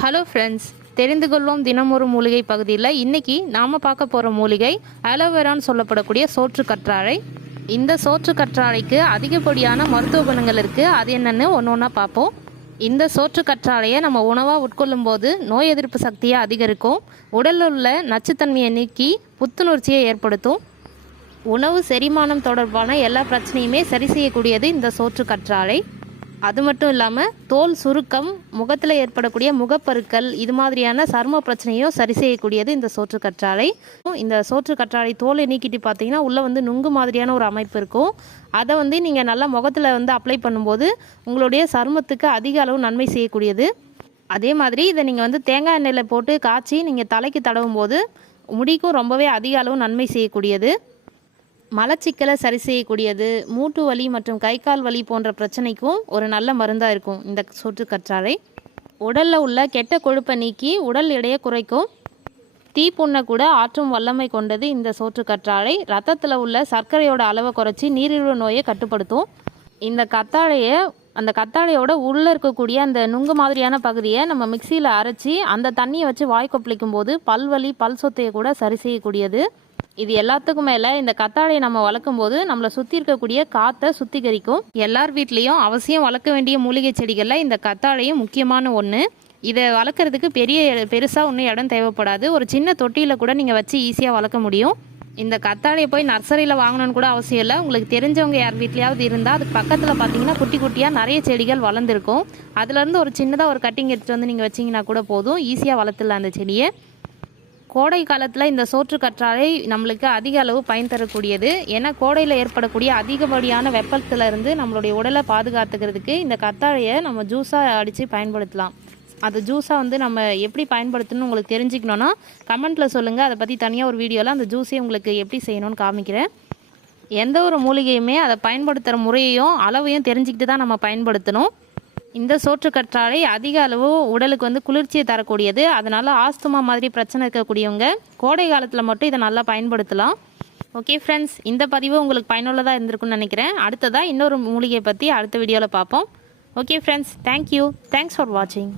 Hello friends, தெரிந்து கொள்வோம் தினமொரு மூலிகை பகுதியில் இன்றைக்கி நாம் பார்க்க போகிற மூலிகை அலோவேரான்னு சொல்லப்படக்கூடிய சோற்று கற்றாழை. இந்த சோற்று கற்றாழைக்கு அதிகப்படியான மருத்துவ குணங்கள் இருக்குது. அது என்னென்னு ஒன்று ஒன்றா பார்ப்போம். இந்த சோற்று கற்றாழையை நம்ம உணவாக உட்கொள்ளும் போது நோய் எதிர்ப்பு சக்தியை அதிகரிக்கும், உடலில் உள்ள நச்சுத்தன்மையை நீக்கி புத்துணர்ச்சியை ஏற்படுத்தும், உணவு செரிமானம் தொடர்பான எல்லா பிரச்சனையுமே சரி செய்யக்கூடியது இந்த சோற்று கற்றாழை. அது மட்டும் இல்லாமல் தோல் சுருக்கம், முகத்தில் ஏற்படக்கூடிய முகப்பருக்கள், இது மாதிரியான சரும பிரச்சனையும் சரி செய்யக்கூடியது இந்த சோற்று கற்றாழை. இந்த சோற்று கற்றாழை தோலை நீக்கிட்டு பார்த்தீங்கன்னா உள்ளே நுங்கு மாதிரியான ஒரு அமைப்பு இருக்கும். அதை நீங்கள் நல்லா முகத்தில் அப்ளை பண்ணும்போது உங்களுடைய சருமத்துக்கு அதிக அளவு நன்மை செய்யக்கூடியது. அதே மாதிரி இதை நீங்கள் தேங்காய் எண்ணெயில் போட்டு காய்ச்சி நீங்கள் தலைக்கு தடவும் போது முடிக்கும் ரொம்பவே அதிக அளவு நன்மை செய்யக்கூடியது. மலச்சிக்கலை சரி செய்யக்கூடியது, மூட்டு வலி மற்றும் கை கால் வலி போன்ற பிரச்சனைக்கும் ஒரு நல்ல மருந்தாக இருக்கும் இந்த சோற்று கற்றாழை. உடலில் உள்ள கெட்ட கொழுப்பை நீக்கி உடல் எடையை குறைக்கும், தீப்புண்ணை கூட ஆற்றும் வல்லமை கொண்டது இந்த சோற்று கற்றாழை. ரத்தத்தில் உள்ள சர்க்கரையோட அளவை குறைச்சி நீரிழிவு நோயை கட்டுப்படுத்தும். இந்த கத்தாழையோட உள்ளே இருக்கக்கூடிய அந்த நுங்கு மாதிரியான பகுதியை நம்ம மிக்சியில் அரைச்சி அந்த தண்ணியை வச்சு வாய் கொப்பளிக்கும் போது பல்வலி, பல் சொத்தையை கூட சரி செய்யக்கூடியது. இது எல்லாத்துக்கும் மேலே இந்த கத்தாழையை நம்ம வளர்க்கும் போது நம்மளை சுற்றி இருக்கக்கூடிய காற்றை சுத்திகரிக்கும். எல்லார் வீட்லேயும் அவசியம் வளர்க்க வேண்டிய மூலிகை செடிகளில் இந்த கத்தாழையும் முக்கியமான ஒன்று. இதை வளர்க்குறதுக்கு பெருசாக ஒன்றும் இடம் தேவைப்படாது. ஒரு சின்ன தொட்டியில் கூட நீங்கள் வச்சு ஈஸியாக வளர்க்க முடியும். இந்த கத்தாழையை போய் நர்சரியில் வாங்கணும்னு கூட அவசியம் இல்லை. உங்களுக்கு தெரிஞ்சவங்க யார் வீட்லையாவது இருந்தால் அதுக்கு பக்கத்தில் பார்த்தீங்கன்னா குட்டி குட்டியாக நிறைய செடிகள் வளர்ந்துருக்கும். அதுலேருந்து ஒரு சின்னதாக ஒரு கட்டிங் எடுத்துகிட்டு நீங்கள் வச்சிங்கன்னா கூட போதும், ஈஸியாக வளர்த்துடலாம் அந்த செடியை. கோடை காலத்தில் இந்த சோற்று கற்றாழை நம்மளுக்கு அதிக அளவு பயன் தரக்கூடியது. ஏன்னா கோடையில் ஏற்படக்கூடிய அதிகப்படியான வெப்பத்திலிருந்து நம்மளுடைய உடலை பாதுகாத்துக்கிறதுக்கு இந்த கற்றாழையை நம்ம ஜூஸாக அடித்து பயன்படுத்தலாம். அது ஜூஸாக நம்ம எப்படி பயன்படுத்தணும்னு உங்களுக்கு தெரிஞ்சுக்கணுன்னா கமெண்ட்டில் சொல்லுங்கள். அதை பற்றி தனியாக ஒரு வீடியோவில் அந்த ஜூஸை உங்களுக்கு எப்படி செய்யணும்னு காமிக்கிறேன். எந்த ஒரு மூலிகையுமே அதை பயன்படுத்துகிற முறையையும் அளவையும் தெரிஞ்சுக்கிட்டு தான் நம்ம பயன்படுத்தணும். இந்த சோற்று கற்றாழை அதிக அளவு உடலுக்கு குளிர்ச்சியை தரக்கூடியது. அதனால் ஆஸ்துமா மாதிரி பிரச்சனை இருக்கக்கூடியவங்க கோடை காலத்தில் மட்டும் இதை நல்லா பயன்படுத்தலாம். ஓகே ஃப்ரெண்ட்ஸ், இந்த பதிவு உங்களுக்கு பயனுள்ளதாக இருந்திருக்குன்னு நினைக்கிறேன். அடுத்ததாக இன்னொரு மூலிகையை பற்றி அடுத்த வீடியோவில் பார்ப்போம். Okay friends, thank you. Thanks for வாட்சிங்.